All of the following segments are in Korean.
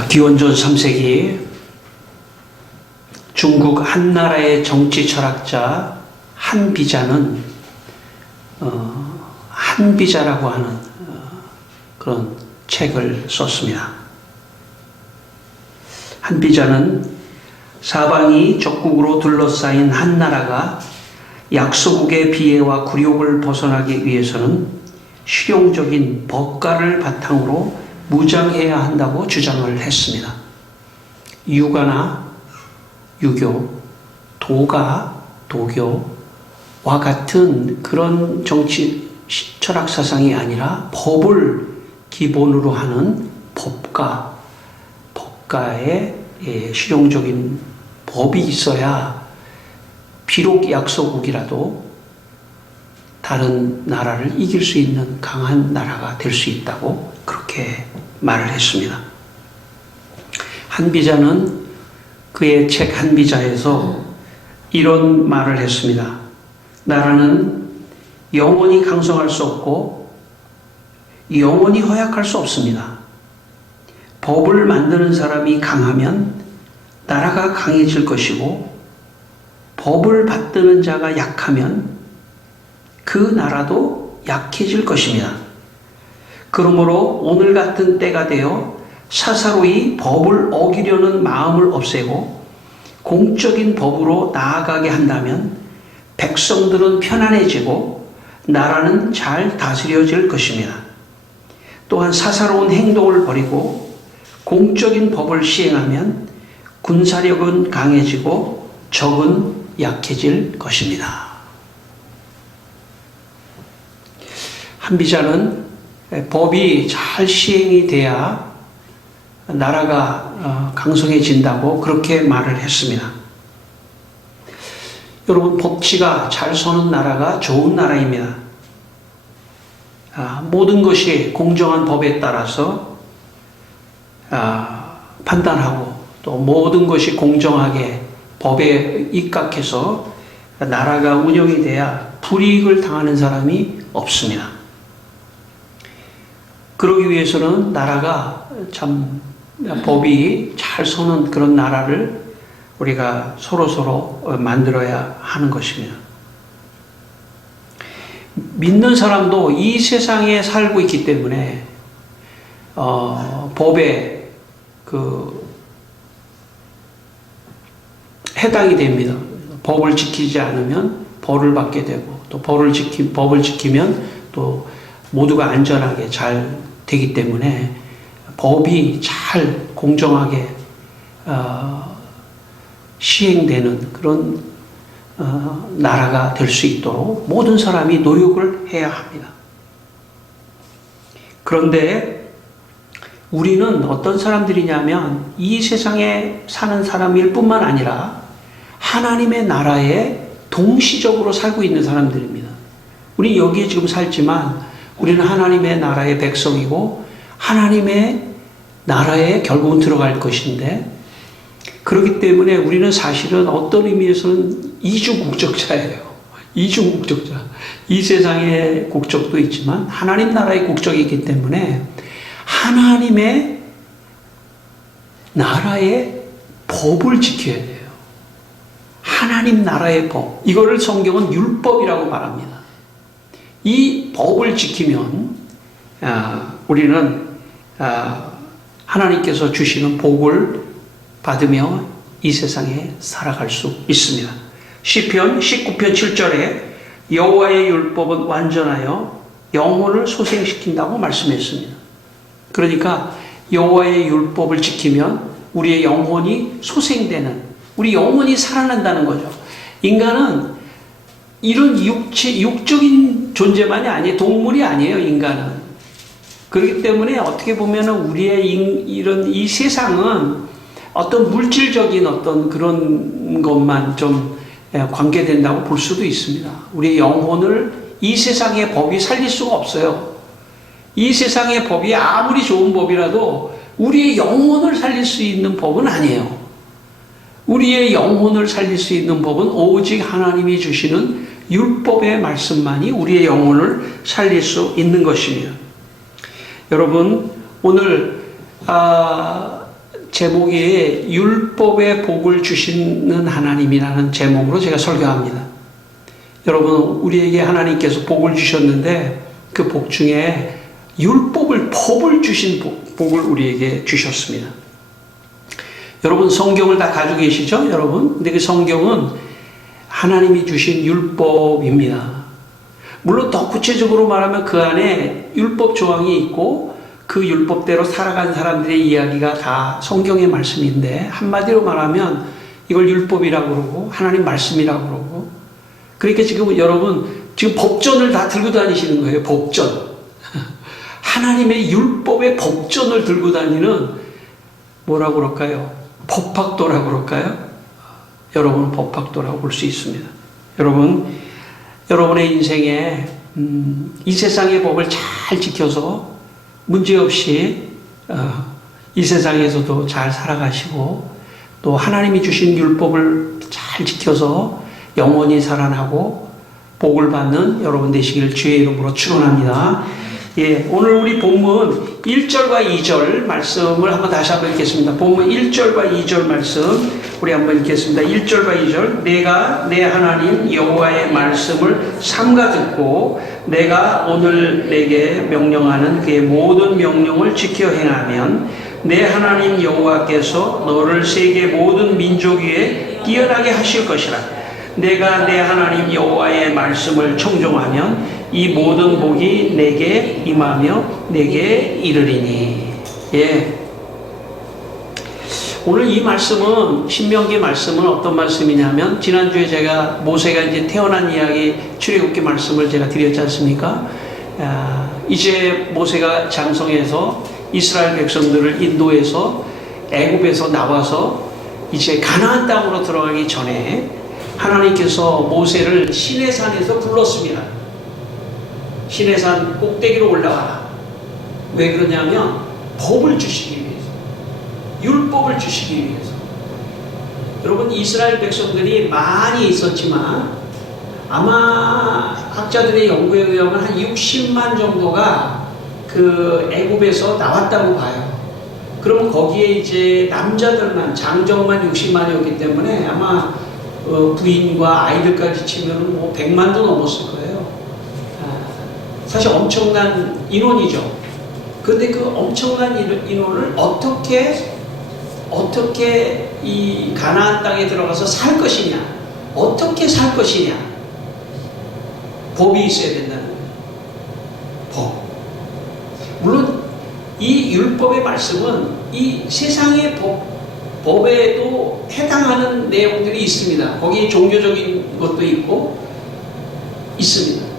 기원전 3세기 중국 한나라의 정치 철학자 한비자는 한비자라고 하는 그런 책을 썼습니다. 한비자는 사방이 적국으로 둘러싸인 한나라가 약소국의 비애와 굴욕을 벗어나기 위해서는 실용적인 법가를 바탕으로 무장해야 한다고 주장을 했습니다. 유가나 유교, 도가, 도교와 같은 그런 정치 철학 사상이 아니라 법을 기본으로 하는 법가의 실용적인 법이 있어야 비록 약소국이라도 다른 나라를 이길 수 있는 강한 나라가 될 수 있다고 그렇게 말을 했습니다. 한비자는 그의 책 한비자에서 이런 말을 했습니다. 나라는 영원히 강성할 수 없고 영원히 허약할 수 없습니다. 법을 만드는 사람이 강하면 나라가 강해질 것이고 법을 받드는 자가 약하면 그 나라도 약해질 것입니다. 그러므로 오늘 같은 때가 되어 사사로이 법을 어기려는 마음을 없애고 공적인 법으로 나아가게 한다면 백성들은 편안해지고 나라는 잘 다스려질 것입니다. 또한 사사로운 행동을 버리고 공적인 법을 시행하면 군사력은 강해지고 적은 약해질 것입니다. 한비자는 법이 잘 시행이 돼야 나라가 강성해진다고 그렇게 말을 했습니다. 여러분, 법치가 잘 서는 나라가 좋은 나라입니다. 모든 것이 공정한 법에 따라서 판단하고 또 모든 것이 공정하게 법에 입각해서 나라가 운영이 돼야 불이익을 당하는 사람이 없습니다. 그러기 위해서는 나라가 참 법이 잘 서는 그런 나라를 우리가 서로 만들어야 하는 것입니다. 믿는 사람도 이 세상에 살고 있기 때문에 법에 해당이 됩니다. 법을 지키지 않으면 벌을 받게 되고 또 법을 지키면 또 모두가 안전하게 잘 되기 때문에 법이 잘 공정하게 시행되는 그런 나라가 될 수 있도록 모든 사람이 노력을 해야 합니다. 그런데 우리는 어떤 사람들이냐면 이 세상에 사는 사람일 뿐만 아니라 하나님의 나라에 동시적으로 살고 있는 사람들입니다. 우리 여기에 지금 살지만 우리는 하나님의 나라의 백성이고 하나님의 나라에 결국은 들어갈 것인데, 그렇기 때문에 우리는 사실은 어떤 의미에서는 이주국적자예요. 이주국적자. 이 세상의 국적도 있지만 하나님 나라의 국적이기 때문에 하나님의 나라의 법을 지켜야 돼요. 하나님 나라의 법. 이거를 성경은 율법이라고 말합니다. 이 법을 지키면 우리는 하나님께서 주시는 복을 받으며 이 세상에 살아갈 수 있습니다. 시편 19편 7절에 여호와의 율법은 완전하여 영혼을 소생시킨다고 말씀했습니다. 그러니까 여호와의 율법을 지키면 우리의 영혼이 소생되는, 우리 영혼이 살아난다는 거죠. 인간은 이런 육적인 존재만이 아니에요. 동물이 아니에요, 인간은. 그렇기 때문에 어떻게 보면 우리의 이 세상은 어떤 물질적인 어떤 그런 것만 좀 관계된다고 볼 수도 있습니다. 우리의 영혼을 이 세상의 법이 살릴 수가 없어요. 이 세상의 법이 아무리 좋은 법이라도 우리의 영혼을 살릴 수 있는 법은 아니에요. 우리의 영혼을 살릴 수 있는 법은 오직 하나님이 주시는 율법의 말씀만이 우리의 영혼을 살릴 수 있는 것입니다. 여러분, 오늘 제목이 율법의 복을 주시는 하나님이라는 제목으로 제가 설교합니다. 여러분, 우리에게 하나님께서 복을 주셨는데 그 복 중에 법을 주신 복을 우리에게 주셨습니다. 여러분, 성경을 다 가지고 계시죠? 여러분, 근데 그 성경은 하나님이 주신 율법입니다. 물론 더 구체적으로 말하면 그 안에 율법 조항이 있고 그 율법대로 살아간 사람들의 이야기가 다 성경의 말씀인데, 한마디로 말하면 이걸 율법이라고 그러고 하나님 말씀이라고 그러고, 그러니까 지금 여러분 지금 법전을 다 들고 다니시는 거예요. 법전. 하나님의 율법의 법전을 들고 다니는, 뭐라고 그럴까요? 법학도라고 그럴까요? 여러분은 법학도라고 볼 수 있습니다. 여러분의 인생에 이 세상의 법을 잘 지켜서 문제없이 이 세상에서도 잘 살아가시고, 또 하나님이 주신 율법을 잘 지켜서 영원히 살아나고 복을 받는 여러분 되시기를 주의 이름으로 축원합니다. 예, 오늘 우리 본문 1절과 2절 말씀을 다시 한번 읽겠습니다. 본문 1절과 2절 말씀 우리 한번 읽겠습니다. 1절과 2절. 내가 내 하나님 여호와의 말씀을 삼가 듣고 내가 오늘 내게 명령하는 그의 모든 명령을 지켜 행하면 내 하나님 여호와께서 너를 세계 모든 민족 위에 뛰어나게 하실 것이라. 내가 내 하나님 여호와의 말씀을 청종하면 이 모든 복이 내게 임하며 내게 이르리니. 예. 오늘 이 말씀은, 신명기 말씀은 어떤 말씀이냐면, 지난주에 제가 모세가 이제 태어난 이야기 출애굽기 말씀을 제가 드렸지 않습니까? 이제 모세가 장성해서 이스라엘 백성들을 인도해서 애굽에서 나와서 이제 가나안 땅으로 들어가기 전에 하나님께서 모세를 시내산에서 불렀습니다. 시내산 꼭대기로 올라와라. 왜 그러냐면 법을 주시기 위해서, 율법을 주시기 위해서. 여러분, 이스라엘 백성들이 많이 있었지만 아마 학자들의 연구에 의하면 한 60만 정도가 그 애굽에서 나왔다고 봐요. 그러면 거기에 이제 남자들만, 장정만 60만이었기 때문에 아마 부인과 아이들까지 치면 뭐 100만도 넘었을 거예요. 사실 엄청난 인원이죠. 그런데 그 엄청난 인원을 어떻게 이 가나안 땅에 들어가서 살 것이냐, 어떻게 살 것이냐, 법이 있어야 된다는 거예요. 법. 물론 이 율법의 말씀은 이 세상의 법에도 해당하는 내용들이 있습니다. 거기 종교적인 것도 있고 있습니다.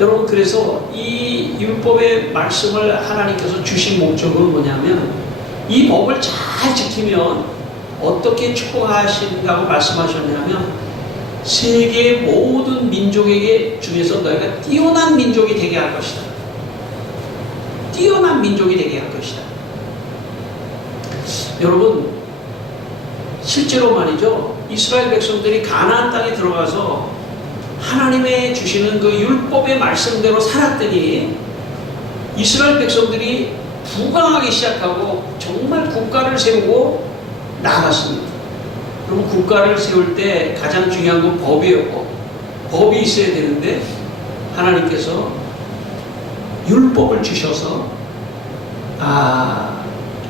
여러분, 그래서 이 율법의 말씀을 하나님께서 주신 목적은 뭐냐면, 이 법을 잘 지키면 어떻게 축복하신다고 말씀하셨냐면, 세계 모든 민족에게 중에서 너희가 뛰어난 민족이 되게 할 것이다. 뛰어난 민족이 되게 할 것이다. 여러분, 실제로 말이죠, 이스라엘 백성들이 가나안 땅에 들어가서 하나님의 주시는 그 율법의 말씀대로 살았더니 이스라엘 백성들이 부강하기 시작하고 정말 국가를 세우고 나아갔습니다. 그럼 국가를 세울 때 가장 중요한 건 법이었고, 법이 있어야 되는데 하나님께서 율법을 주셔서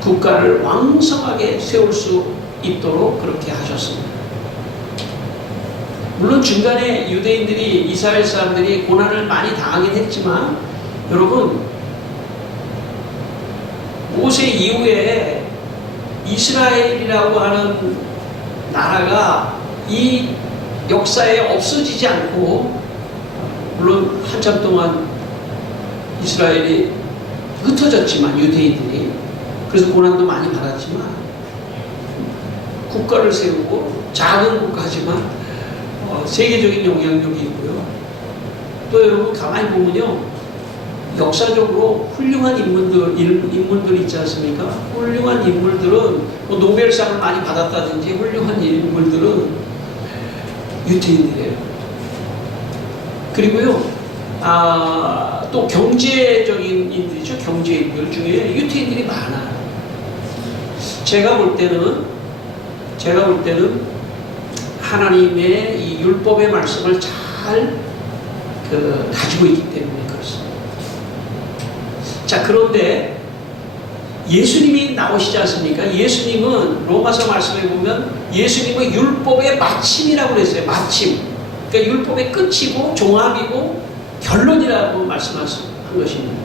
국가를 왕성하게 세울 수 있도록 그렇게 하셨습니다. 물론 중간에 유대인들이, 이스라엘 사람들이 고난을 많이 당하긴 했지만, 여러분, 모세 이후에 이스라엘이라고 하는 나라가 이 역사에 없어지지 않고, 물론 한참 동안 이스라엘이 흩어졌지만, 유대인들이, 그래서 고난도 많이 받았지만, 국가를 세우고 작은 국가지만 세계적인 영향력이 있고요. 또 여러분 가만히 보면요, 역사적으로 훌륭한 인물들 있지 않습니까? 훌륭한 인물들은 뭐 노벨상을 많이 받았다든지, 훌륭한 인물들은 유태인들이에요. 그리고요, 또 경제적인 인들이죠. 경제인들 중에 유태인들이 많아요. 제가 볼 때는 하나님의 이 율법의 말씀을 잘 가지고 있기 때문에 그렇습니다. 자, 그런데 예수님이 나오시지 않습니까? 예수님은 로마서 말씀에 보면 예수님은 율법의 마침이라고 그랬어요. 마침. 그러니까 율법의 끝이고 종합이고 결론이라고 말씀한 것입니다.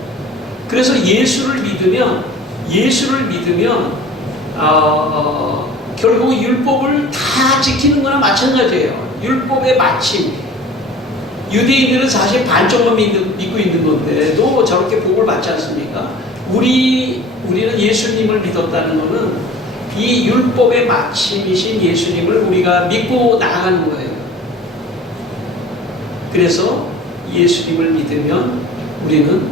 그래서 예수를 믿으면 결국 율법을 다 지키는 거나 마찬가지예요. 율법의 마침. 유대인들은 사실 반쪽만 믿고 있는 건데 또 저렇게 복을 받지 않습니까? 우리는 예수님을 믿었다는 것은 이 율법의 마침이신 예수님을 우리가 믿고 나아가는 거예요. 그래서 예수님을 믿으면 우리는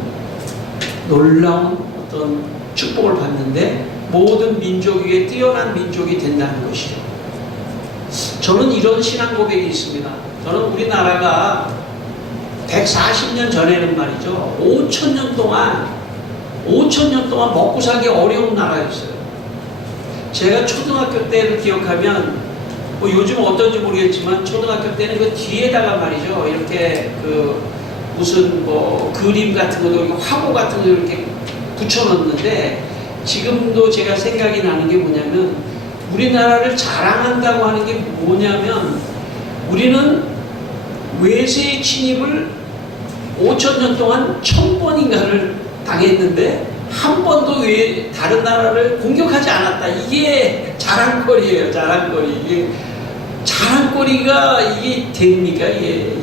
놀라운 어떤 축복을 받는데 모든 민족 위에 뛰어난 민족이 된다는 것이죠. 저는 이런 신앙 고백이 있습니다. 저는 우리나라가 140년 전에는 말이죠. 5,000년 동안 먹고 살기 어려운 나라였어요. 제가 초등학교 때를 기억하면 뭐 요즘 어떤지 모르겠지만 초등학교 때는 그 뒤에다가 말이죠. 이렇게 무슨 뭐 그림 같은 것도 화보 같은 거 이렇게 붙여놓는데 지금도 제가 생각이 나는 게 뭐냐면 우리나라를 자랑한다고 하는 게 뭐냐면 우리는 외세의 침입을 5,000년 동안 1,000번인가를 당했는데 한 번도 다른 나라를 공격하지 않았다. 이게 자랑거리예요. 자랑거리. 자랑거리가 이게 됩니까? 이게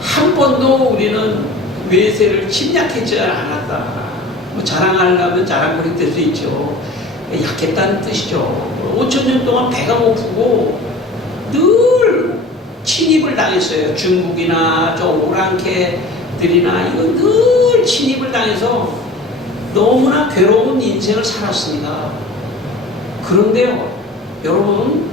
한 번도 우리는 외세를 침략하지 않았다. 뭐 자랑하려면 자랑거리 될 수 있죠. 약했다는 뜻이죠. 5,000년 동안 배가 고프고 늘 침입을 당했어요. 중국이나 저 오랑캐들이나 이건 늘 침입을 당해서 너무나 괴로운 인생을 살았습니다. 그런데요, 여러분,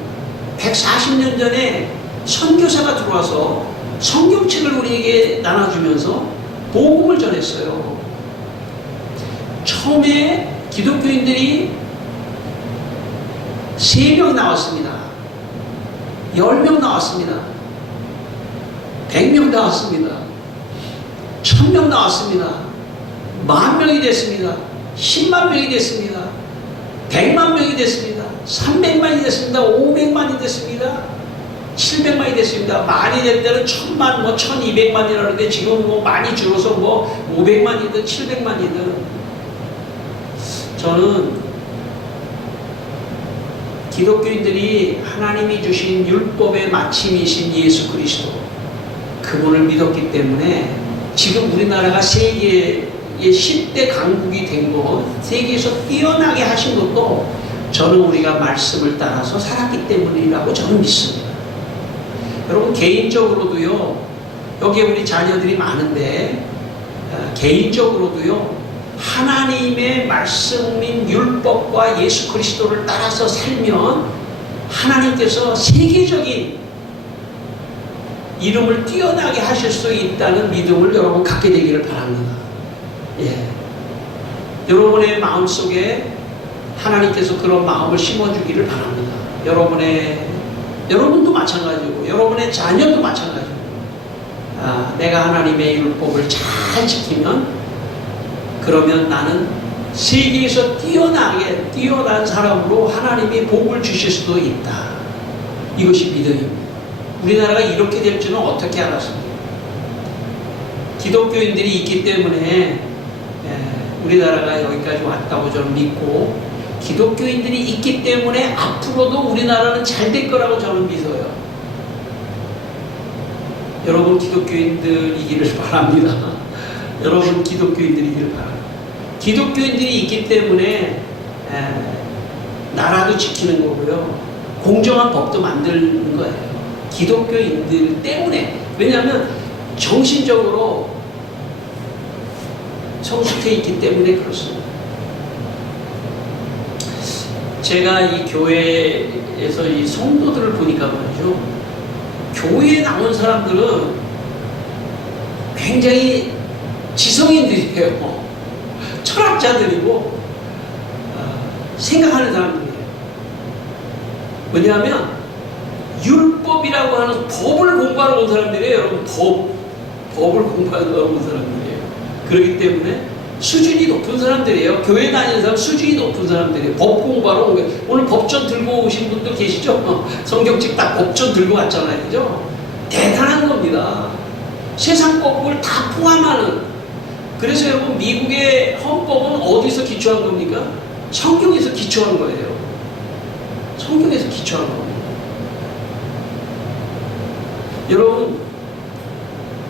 140년 전에 선교사가 들어와서 성경책을 우리에게 나눠주면서 복음을 전했어요. 처음에 기독교인들이 3명 나왔습니다. 10명 나왔습니다. 100명 나왔습니다. 1000명 나왔습니다. 10,000명이 됐습니다. 10만 명이 됐습니다. 100만 명이 됐습니다. 300만이 됐습니다. 500만이 됐습니다. 700만이 됐습니다. 많이 될 때는 1,000만, 1,200만이라는데 지금 많이 줄어서 500만이든 700만이든 저는 기독교인들이 하나님이 주신 율법의 마침이신 예수 그리스도 그분을 믿었기 때문에 지금 우리나라가 세계의 10대 강국이 된 것, 세계에서 뛰어나게 하신 것도 저는 우리가 말씀을 따라서 살았기 때문이라고 저는 믿습니다. 여러분 개인적으로도요, 여기에 우리 자녀들이 많은데 개인적으로도요, 하나님의 말씀인 율법과 예수 그리스도를 따라서 살면 하나님께서 세계적인 이름을 뛰어나게 하실 수 있다는 믿음을 여러분 갖게 되기를 바랍니다. 예. 여러분의 마음속에 하나님께서 그런 마음을 심어주기를 바랍니다. 여러분도 마찬가지고 여러분의 자녀도 마찬가지고 내가 하나님의 율법을 잘 지키면 그러면 나는 세계에서 뛰어난 사람으로 하나님이 복을 주실 수도 있다. 이것이 믿음입니다. 우리나라가 이렇게 될 줄은 어떻게 알았습니까? 기독교인들이 있기 때문에 우리나라가 여기까지 왔다고 저는 믿고 기독교인들이 있기 때문에 앞으로도 우리나라는 잘 될 거라고 저는 믿어요. 여러분 기독교인들이기를 바랍니다. 여러분 기독교인들이기를 바랍니다. 기독교인들이 있기 때문에 나라도 지키는 거고요. 공정한 법도 만드는 거예요. 기독교인들 때문에. 왜냐하면 정신적으로 성숙해 있기 때문에 그렇습니다. 제가 이 교회에서 이 성도들을 보니까 말이죠. 교회에 나온 사람들은 굉장히 지성인들이에요. 철학자들이고 생각하는 사람들이에요. 왜냐하면 율법이라고 하는 법을 공부하러 온 사람들이에요. 여러분, 법을 공부하러 온 사람들이에요. 그렇기 때문에 수준이 높은 사람들이에요. 교회 다니는 사람 수준이 높은 사람들이에요. 법 공부하러 온 거예요. 오늘 법전 들고 오신 분들 계시죠? 성경책 딱 법전 들고 왔잖아요. 그죠? 대단한 겁니다. 세상 법을 다 포함하는. 그래서 여러분, 미국의 헌법은 어디서 기초한 겁니까? 성경에서 기초한 거예요. 성경에서 기초한 겁니다. 여러분,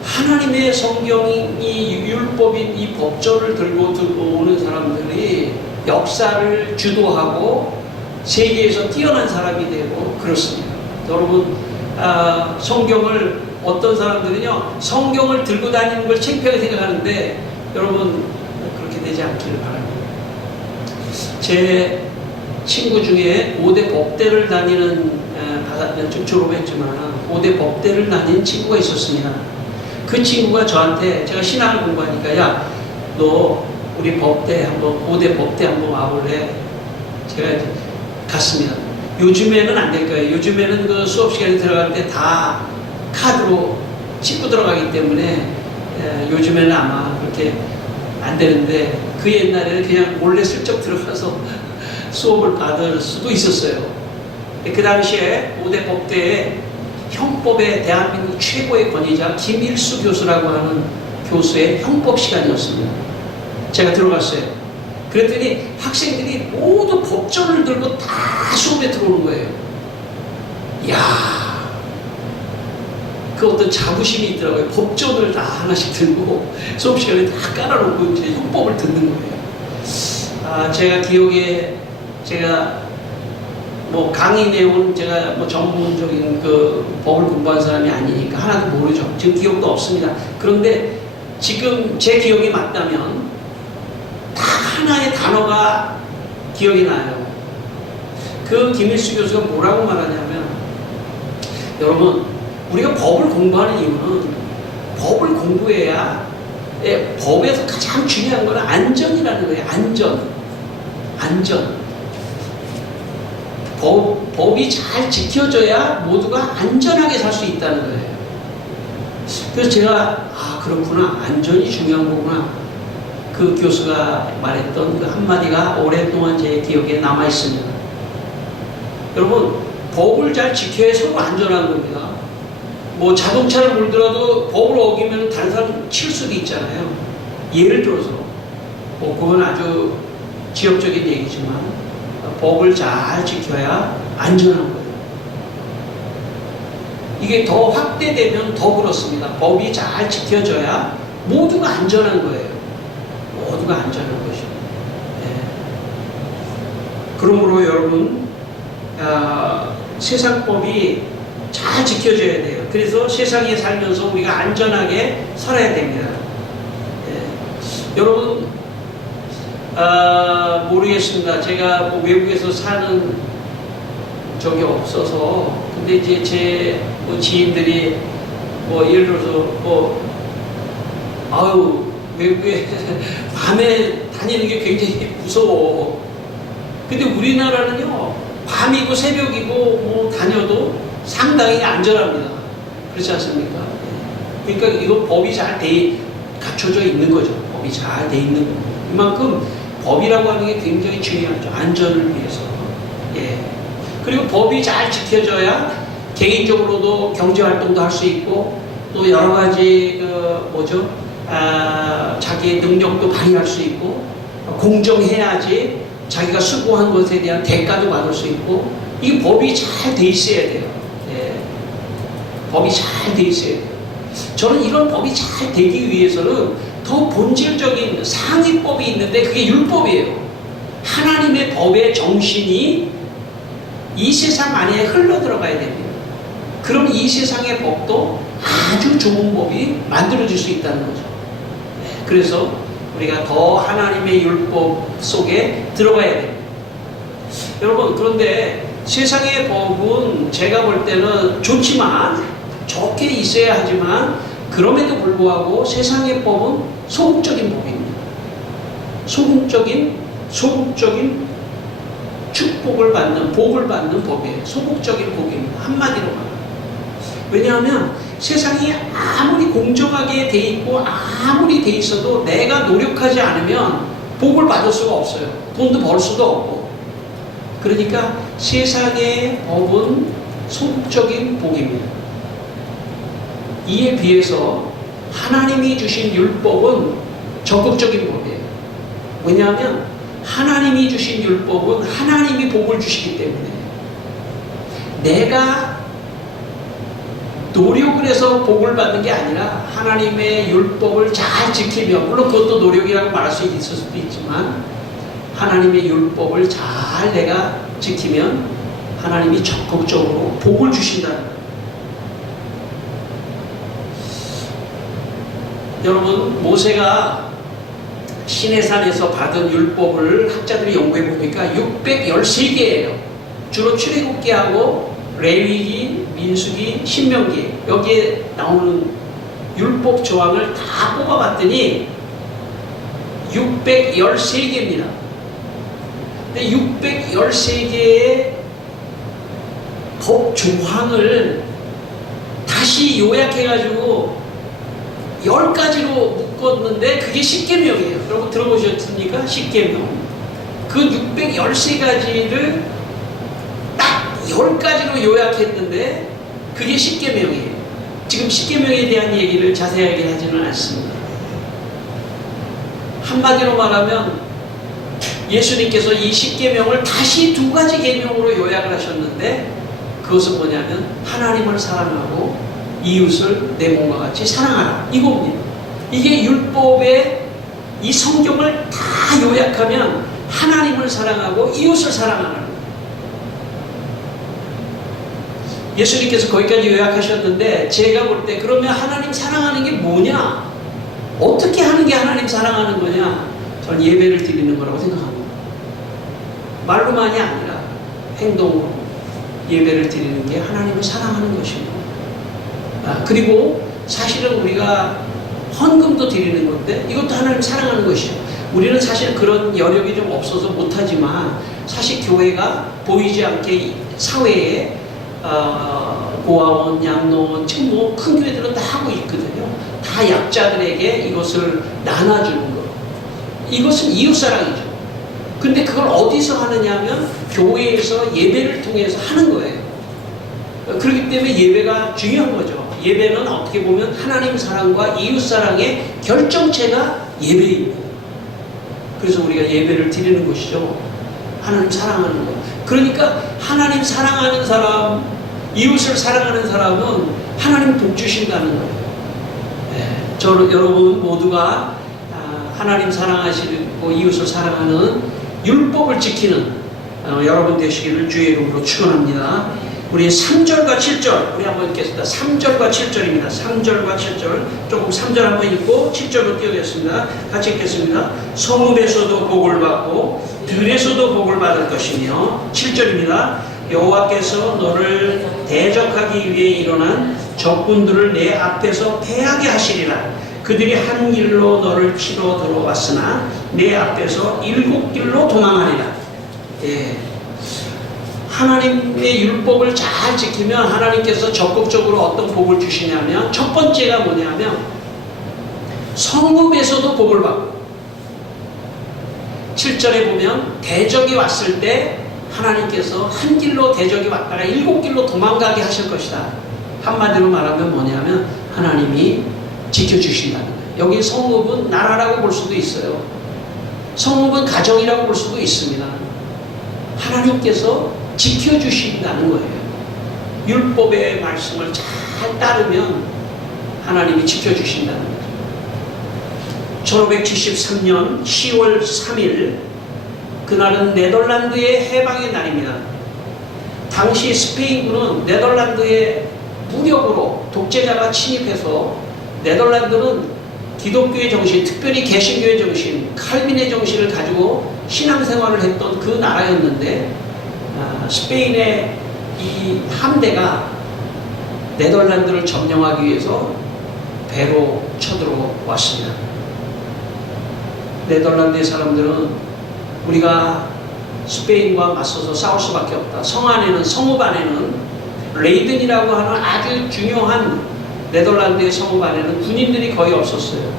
하나님의 성경이 율법인 이 법전을 들고 오는 사람들이 역사를 주도하고 세계에서 뛰어난 사람이 되고 그렇습니다. 여러분, 성경을 어떤 사람들은요, 성경을 들고 다니는 걸 창피하게 생각하는데 여러분, 그렇게 되지 않기를 바랍니다. 제 친구 중에 5대 법대를 다니는, 졸업했지만 5대 법대를 다니는 친구가 있었습니다. 그 친구가 저한테, 제가 신학을 공부하니까, 야, 너 우리 법대 한번, 5대 법대 한번 와볼래? 제가 이제 갔습니다. 요즘에는 안 될 거예요. 요즘에는 그 수업 시간에 들어갈 때 다 카드로 찍고 들어가기 때문에 요즘에는 아마 그렇게 안 되는데, 그 옛날에는 그냥 몰래 슬쩍 들어가서 수업을 받을 수도 있었어요. 그 당시에 5대 법대에 형법의 대한민국 최고의 권위자 김일수 교수라고 하는 교수의 형법 시간이었습니다. 제가 들어갔어요. 그랬더니 학생들이 모두 법전을 들고 다 수업에 들어오는 거예요. 이야, 그 어떤 자부심이 있더라고요. 법전을 다 하나씩 들고 수업 시간에 다 깔아놓고 이제 형법을 듣는 거예요. 제가 기억에, 제가 뭐 강의 내용은 제가 뭐 전문적인 그 법을 공부한 사람이 아니니까 하나도 모르죠. 지금 기억도 없습니다. 그런데 지금 제 기억이 맞다면 딱 하나의 단어가 기억이 나요. 그 김일수 교수가 뭐라고 말하냐면, 여러분, 우리가 법을 공부하는 이유는 법을 공부해야, 법에서 가장 중요한 건 안전이라는 거예요. 안전. 법이 잘 지켜져야 모두가 안전하게 살 수 있다는 거예요. 그래서 제가, 그렇구나, 안전이 중요한 거구나, 그 교수가 말했던 그 한마디가 오랫동안 제 기억에 남아있습니다. 여러분, 법을 잘 지켜야 서로 안전한 겁니다. 뭐 자동차를 몰더라도 법을 어기면 다른 사람 칠 수도 있잖아요. 예를 들어서, 뭐 그건 아주 지역적인 얘기지만 법을 잘 지켜야 안전한 거예요. 이게 더 확대되면 더 그렇습니다. 법이 잘 지켜져야 모두가 안전한 거예요. 모두가 안전한 것이죠. 네. 그러므로 여러분, 세상법이 잘 지켜져야 돼요. 그래서 세상에 살면서 우리가 안전하게 살아야 됩니다. 네. 여러분, 모르겠습니다. 제가 뭐 외국에서 사는 적이 없어서. 근데 이제 제 뭐 지인들이 뭐 예를 들어서 외국에 밤에 다니는 게 굉장히 무서워. 근데 우리나라는요, 밤이고 새벽이고 뭐 다녀도 상당히 안전합니다. 그렇지 않습니까? 그러니까 이거 법이 잘 갖춰져 있는 거죠. 법이 잘 돼 있는 거죠. 이만큼 법이라고 하는 게 굉장히 중요하죠. 안전을 위해서. 예. 그리고 법이 잘 지켜져야 개인적으로도 경제활동도 할 수 있고, 또 여러 가지, 자기의 능력도 발휘할 수 있고, 공정해야지 자기가 수고한 것에 대한 대가도 받을 수 있고, 이 법이 잘 돼 있어야 돼요. 예. 법이 잘 돼 있어야 돼요. 저는 이런 법이 잘 되기 위해서는 더 본질적인 상위법이 있는데 그게 율법이에요. 하나님의 법의 정신이 이 세상 안에 흘러 들어가야 됩니다. 그럼 이 세상의 법도 아주 좋은 법이 만들어질 수 있다는 거죠. 그래서 우리가 더 하나님의 율법 속에 들어가야 됩니다. 여러분, 그런데 세상의 법은 제가 볼 때는 좋지만, 좋게 있어야 하지만, 그럼에도 불구하고 세상의 법은 소극적인 법입니다. 소극적인 축복을 받는, 복을 받는 법이에요. 소극적인 복입니다. 한마디로 말하면. 왜냐하면 세상이 아무리 공정하게 돼 있고 아무리 돼 있어도 내가 노력하지 않으면 복을 받을 수가 없어요. 돈도 벌 수도 없고. 그러니까 세상의 법은 소극적인 복입니다. 이에 비해서 하나님이 주신 율법은 적극적인 법이에요. 왜냐하면 하나님이 주신 율법은 하나님이 복을 주시기 때문에 내가 노력을 해서 복을 받는 게 아니라 하나님의 율법을 잘 지키면, 물론 그것도 노력이라고 말할 수 있을 수도 있지만 하나님의 율법을 잘 내가 지키면 하나님이 적극적으로 복을 주신다는 거예요. 여러분, 모세가 시내산에서 받은 율법을 학자들이 연구해 보니까 613개예요. 주로 출애굽기하고 레위기, 민수기, 신명기, 여기에 나오는 율법 조항을 다 뽑아봤더니 613개입니다. 근데 613개의 법 조항을 다시 요약해가지고 10가지로 묶었는데 그게 십계명이에요. 여러분 들어보셨습니까? 십계명. 그 613가지를 딱 10가지로 요약했는데 그게 십계명이에요. 지금 십계명에 대한 얘기를 자세하게 하지는 않습니다. 한마디로 말하면 예수님께서 이 십계명을 다시 2가지 계명으로 요약을 하셨는데 그것은 뭐냐면 하나님을 사랑하고 이웃을 내 몸과 같이 사랑하라, 이겁니다. 이게 율법의 이 성경을 다 요약하면 하나님을 사랑하고 이웃을 사랑하는 거예요. 예수님께서 거기까지 요약하셨는데 제가 볼 때 그러면 하나님 사랑하는 게 뭐냐? 어떻게 하는 게 하나님 사랑하는 거냐? 저는 예배를 드리는 거라고 생각합니다. 말로만이 아니라 행동으로 예배를 드리는 게 하나님을 사랑하는 것입니다. 그리고 사실은 우리가 헌금도 드리는 건데 이것도 하나님 사랑하는 것이죠. 우리는 사실 그런 여력이 좀 없어서 못하지만 사실 교회가 보이지 않게 사회에 고아원, 양로원, 지금 뭐 큰 교회들은 다 하고 있거든요. 다 약자들에게 이것을 나눠주는 것. 이것은 이웃사랑이죠. 근데 그걸 어디서 하느냐 하면 교회에서 예배를 통해서 하는 거예요. 그렇기 때문에 예배가 중요한 거죠. 예배는 어떻게 보면 하나님 사랑과 이웃 사랑의 결정체가 예배입니다. 그래서 우리가 예배를 드리는 것이죠. 하나님 사랑하는 것. 그러니까 하나님 사랑하는 사람, 이웃을 사랑하는 사람은 하나님 복 주신다는 거예요. 여러분 모두가 하나님 사랑하시고 이웃을 사랑하는 율법을 지키는 여러분 되시기를 주의 이름으로 축원합니다. 우리 3절과 7절 우리 한번 읽겠습니다. 3절과 7절입니다. 3절과 7절 조금 3절 한번 읽고 7절로 띄우겠습니다. 같이 읽겠습니다. 성읍에서도 복을 받고 들에서도 복을 받을 것이며 7절입니다. 여호와께서 너를 대적하기 위해 일어난 적군들을 내 앞에서 패하게 하시리라. 그들이 한 길로 너를 치러 들어왔으나 내 앞에서 7길로 도망하리라. 하나님의 율법을 잘 지키면 하나님께서 적극적으로 어떤 복을 주시냐면 첫 번째가 뭐냐면 성읍에서도 복을 받고 7절에 보면 대적이 왔을 때 하나님께서 한 길로 대적이 왔다가 7길로 도망가게 하실 것이다. 한마디로 말하면 뭐냐면 하나님이 지켜주신다는 거예요. 여기 성읍은 나라라고 볼 수도 있어요. 성읍은 가정이라고 볼 수도 있습니다. 하나님께서 지켜주신다는 거예요. 율법의 말씀을 잘 따르면 하나님이 지켜주신다는 거예요. 1573년 10월 3일 그날은 네덜란드의 해방의 날입니다. 당시 스페인군은 네덜란드의 무력으로 독재자가 침입해서 네덜란드는 기독교의 정신, 특별히 개신교의 정신, 칼빈의 정신을 가지고 신앙생활을 했던 그 나라였는데 스페인의 이 함대가 네덜란드를 점령하기 위해서 배로 쳐들어왔습니다. 네덜란드의 사람들은 우리가 스페인과 맞서서 싸울 수밖에 없다. 성읍 안에는 레이든이라고 하는 아주 중요한 네덜란드의 성읍 안에는 군인들이 거의 없었어요.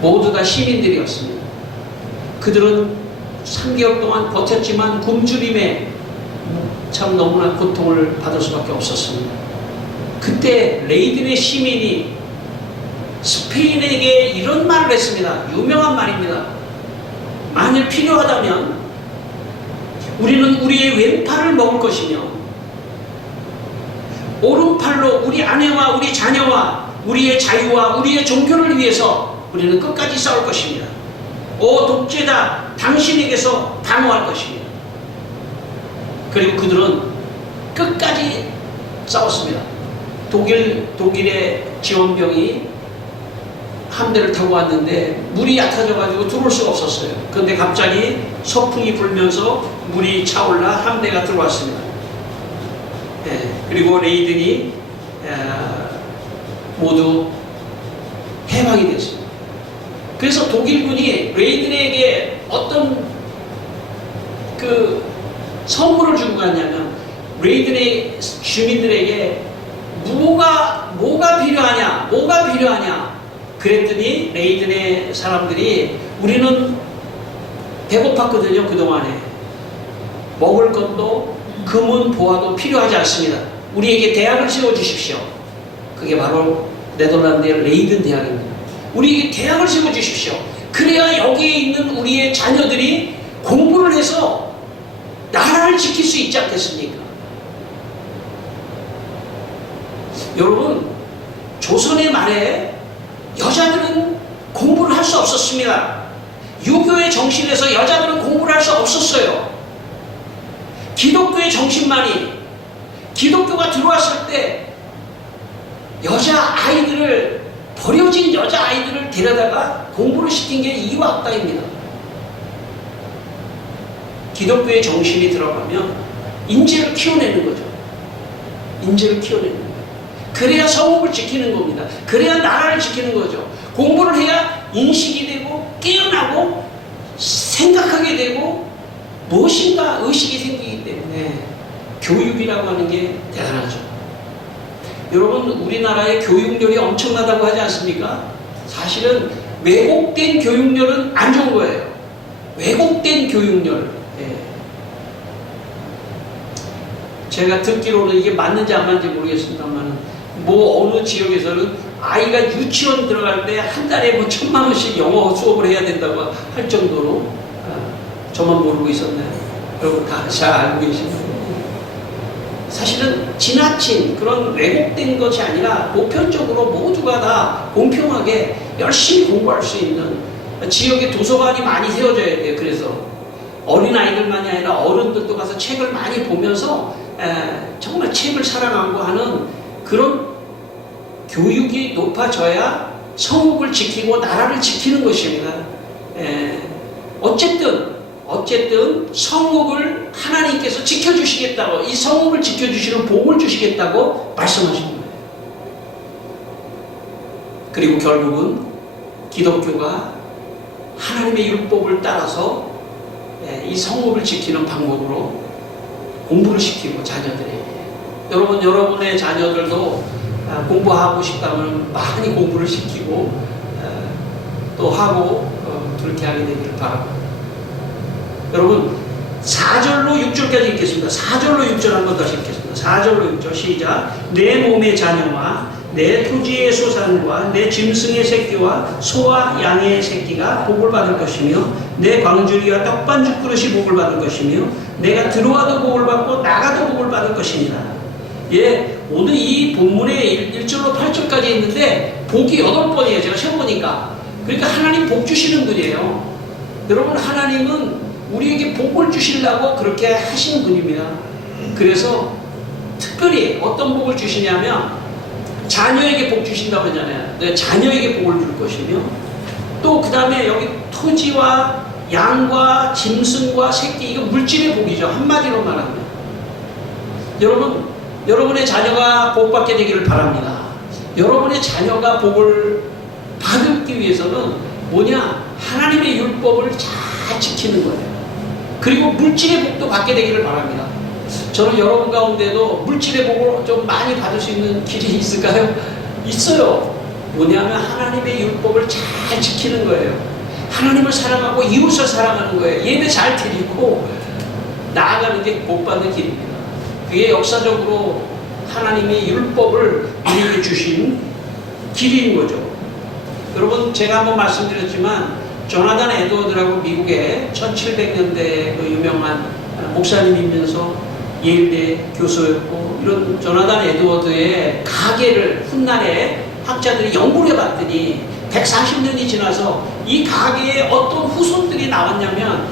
모두 다 시민들이었습니다. 그들은 3개월 동안 버텼지만 굶주림에 참 너무나 고통을 받을 수밖에 없었습니다. 그때 레이든의 시민이 스페인에게 이런 말을 했습니다. 유명한 말입니다. 만일 필요하다면 우리는 우리의 왼팔을 먹을 것이며 오른팔로 우리 아내와 우리 자녀와 우리의 자유와 우리의 종교를 위해서 우리는 끝까지 싸울 것입니다. 오 독재자, 당신에게서 방어할 것입니다. 그리고 그들은 끝까지 싸웠습니다. 독일의 지원병이 함대를 타고 왔는데 물이 얕아져가지고 들어올 수가 없었어요. 그런데 갑자기 서풍이 불면서 물이 차올라 함대가 들어왔습니다. 그리고 레이든이 모두 해방이 됐습니다. 그래서 독일군이 레이든에게 어떤 그 선물을 주고 갔냐면 레이든의 주민들에게 뭐가 필요하냐 그랬더니 레이든의 사람들이 우리는 배고팠거든요. 그동안에 먹을 것도 금은 보화도 필요하지 않습니다. 우리에게 대학을 세워주십시오. 그게 바로 네덜란드의 레이든 대학입니다. 우리에게 대학을 세워주십시오. 그래야 여기에 있는 우리의 자녀들이 공부를 해서 나라를 지킬 수 있지 않겠습니까? 여러분, 조선의 말에 여자들은 공부를 할 수 없었습니다. 유교의 정신에서 여자들은 공부를 할 수 없었어요. 기독교의 정신만이, 기독교가 들어왔을 때 버려진 여자아이들을 데려다가 공부를 시킨 게 이화학당입니다. 기독교의 정신이 들어가면 인재를 키워내는 거죠. 인재를 키워내는 거예요. 그래야 성읍을 지키는 겁니다. 그래야 나라를 지키는 거죠. 공부를 해야 인식이 되고 깨어나고 생각하게 되고 무엇인가 의식이 생기기 때문에 교육이라고 하는 게 대단하죠. 여러분, 우리나라의 교육열이 엄청나다고 하지 않습니까? 사실은 왜곡된 교육열은 안 좋은 거예요. 왜곡된 교육열. 제가 듣기로는 이게 맞는지 안 맞는지 모르겠습니다만 어느 지역에서는 아이가 유치원 들어갈 때 한 달에 1,000만 원씩 영어 수업을 해야 된다고 할 정도로 저만 모르고 있었나요? 여러분 다 잘 알고 계십니다. 사실은 지나친 그런 왜곡된 것이 아니라 보편적으로 모두가 다 공평하게 열심히 공부할 수 있는 지역에 도서관이 많이 세워져야 돼요. 그래서 어린아이들만이 아니라 어른들도 가서 책을 많이 보면서 정말 책을 사랑하고 하는 그런 교육이 높아져야 성읍을 지키고 나라를 지키는 것입니다. 어쨌든 성읍을 하나님께서 지켜주시겠다고, 이 성읍을 지켜주시는 복을 주시겠다고 말씀하신 거예요. 그리고 결국은 기독교가 하나님의 율법을 따라서 이 성읍을 지키는 방법으로 공부를 시키고 자녀들에게, 여러분의 자녀들도 공부하고 싶다면 많이 공부를 시키고 또 하고 그렇게 하게 되기를 바랍니다. 여러분 4절로 6절까지 읽겠습니다. 4절로 6절 한 번 다시 읽겠습니다. 4절로 6절 시작. 내 몸의 자녀와 내 토지의 소산과 내 짐승의 새끼와 소와 양의 새끼가 복을 받을 것이며 내 광주리와 떡반죽 그릇이 복을 받을 것이며 내가 들어와도 복을 받고 나가도 복을 받을 것입니다. 오늘 이 본문에 1절로 8절까지 있는데 복이 8번이에요. 제가 세어보니까. 그러니까 하나님 복 주시는 분이에요. 여러분, 하나님은 우리에게 복을 주시려고 그렇게 하신 분입니다. 그래서 특별히 어떤 복을 주시냐면 자녀에게 복 주신다고 하잖아요. 내 자녀에게 복을 줄 것이며 또 그 다음에 여기 토지와 양과 짐승과 새끼, 이거 물질의 복이죠. 한마디로 말하면. 여러분의 자녀가 복 받게 되기를 바랍니다. 여러분의 자녀가 복을 받기 위해서는 뭐냐? 하나님의 율법을 잘 지키는 거예요. 그리고 물질의 복도 받게 되기를 바랍니다. 저는 여러분 가운데도 물질의 복을 좀 많이 받을 수 있는 길이 있을까요? 있어요. 뭐냐면 하나님의 율법을 잘 지키는 거예요. 하나님을 사랑하고 이웃을 사랑하는 거예요. 예배 잘 드리고 나아가는 게 복 받는 길입니다. 그게 역사적으로 하나님의 율법을 우리에게 주신 길인 거죠. 여러분, 제가 한번 말씀드렸지만 조나단 에드워드라고 미국의 1700년대 그 유명한 목사님이면서 예일대 교수였고, 이런 조나단 에드워드의 가계를 훗날에 학자들이 연구를 해봤더니 140년이 지나서 이 가계에 어떤 후손들이 나왔냐면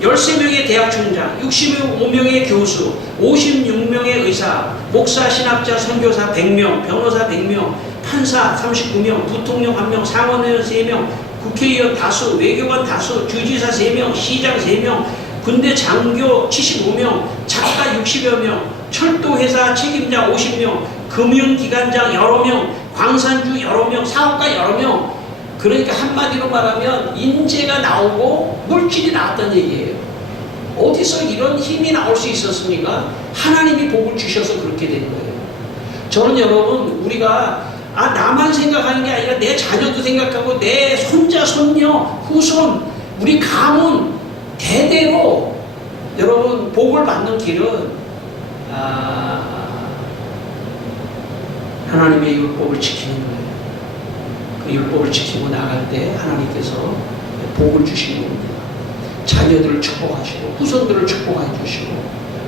13명의 대학총장, 65명의 교수, 56명의 의사, 목사, 신학자, 선교사 100명, 변호사 100명, 판사 39명, 부통령 1명, 상원의원 3명, 국회의원 다수, 외교관 다수, 주지사 3명, 시장 3명, 군대 장교 75명, 작가 60여 명, 철도회사 책임자 50명, 금융기관장 여러 명, 광산주 여러 명, 사업가 여러 명. 그러니까 한마디로 말하면 인재가 나오고 물질이 나왔다는 얘기예요. 어디서 이런 힘이 나올 수 있었습니까? 하나님이 복을 주셔서 그렇게 된 거예요. 저는 여러분, 우리가 나만 생각하는 게 아니라 내 자녀도 생각하고 내 손자, 손녀, 후손, 우리 가문 대대로 여러분 복을 받는 길은 하나님의 율법을 지키는 거예요. 그 율법을 지키고 나갈 때 하나님께서 복을 주시는 겁니다. 자녀들을 축복하시고 후손들을 축복해 주시고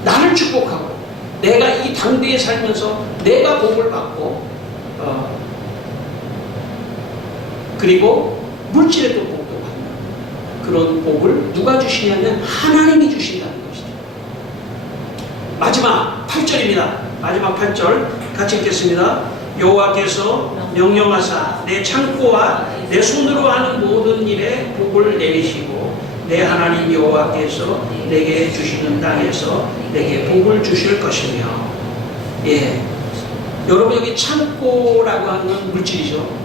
나를 축복하고 내가 이 당대에 살면서 내가 복을 받고 그리고 물질의 또 복도 받는 그런 복을 누가 주시냐면 하나님이 주신다는 것이죠. 마지막 8절입니다. 마지막 8절 같이 읽겠습니다. 여호와께서 명령하사 내 창고와 내 손으로 하는 모든 일에 복을 내리시고 내 하나님 여호와께서 내게 주시는 땅에서 내게 복을 주실 것이며. 예, 여러분 여기 창고라고 하는 건 물질이죠.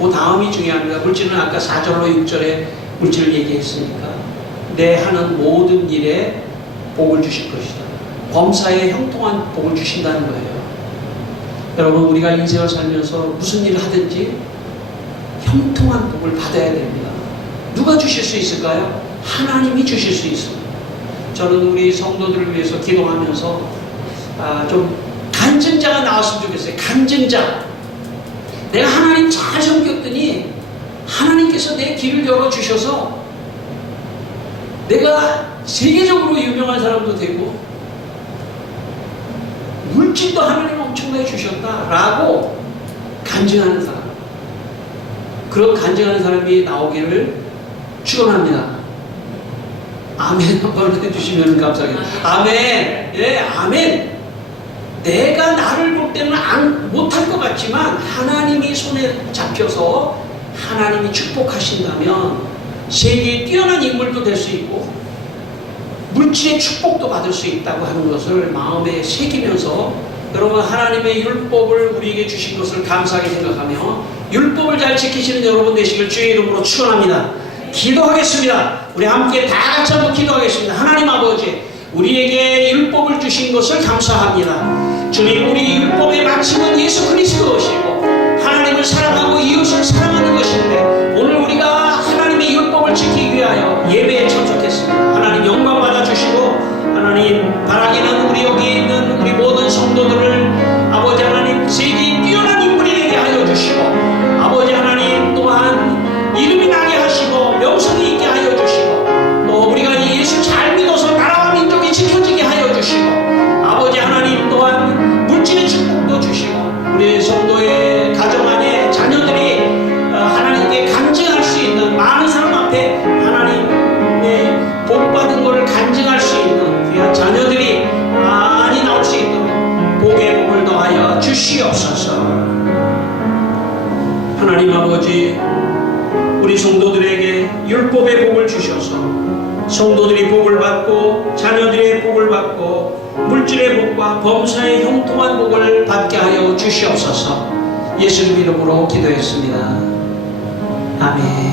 그 다음이 중요합니다. 물질은 아까 4절로 6절에 물질을 얘기했으니까 내 하는 모든 일에 복을 주실 것이다. 범사에 형통한 복을 주신다는 거예요. 여러분, 우리가 인생을 살면서 무슨 일을 하든지 형통한 복을 받아야 됩니다. 누가 주실 수 있을까요? 하나님이 주실 수 있습니다. 저는 우리 성도들을 위해서 기도하면서 좀 간증자가 나왔으면 좋겠어요. 간증자. 내가 하나님 잘 섬겼더니 하나님께서 내 길을 열어주셔서 내가 세계적으로 유명한 사람도 되고 물질도 하나님 엄청나게 주셨다라고 간증하는 사람, 그런 간증하는 사람이 나오기를 축원합니다. 아멘 한번 해주시면 감사하겠습니다. 아멘. 예, 아멘. 내가 나를 볼 때는 못할 것 같지만 하나님이 손에 잡혀서 하나님이 축복하신다면 세계에 뛰어난 인물도 될 수 있고 물질의 축복도 받을 수 있다고 하는 것을 마음에 새기면서 여러분, 하나님의 율법을 우리에게 주신 것을 감사하게 생각하며 율법을 잘 지키시는 여러분 되시길 주의 이름으로 축원합니다. 기도하겠습니다. 우리 함께 다 같이 한번 기도하겠습니다. 하나님 아버지, 우리에게 율법을 주신 것을 감사합니다. 주님, 우리 율법의 마침은 예수 그리스도시고 하나님을 사랑하고 이웃을 사랑하는 것인데 오늘 우리가 하나님의 율법을 지키기 위하여 예배에 참석했습니다. 하나님 영광 받아주시고 하나님 바라기는 우리 여기 있는 우리 모든 성도들을 아버지 하나님 세계에 뛰어난 인물이 되게 하여 주시고 아버지 하나님 또한 이름이 나게 하시고 명성이 있게 하여 주시고 또 우리가 예수 잘 믿어서 나라와 민족이 지켜지게 하여 주시고 아버지 하나님 또한 물질의 축복도 주시고 우리 성도의 가정 안에 자녀들이 하나님께 간증할 수 있는 많은 사람 앞에 하나님의 복받은 것을 간증할 수 있는 귀한 자녀들이 많이 나올 수 있도록 복의 복을 더하여 주시옵소서. 하나님 아버지, 우리 성도들에게 율법의 복을 주셔서 성도들이 복을 받고 자녀들의 복을 받고 물질의 복과 범사의 형통한 복을 받게 하여 주시옵소서. 예수님 이름으로 기도했습니다. 아멘.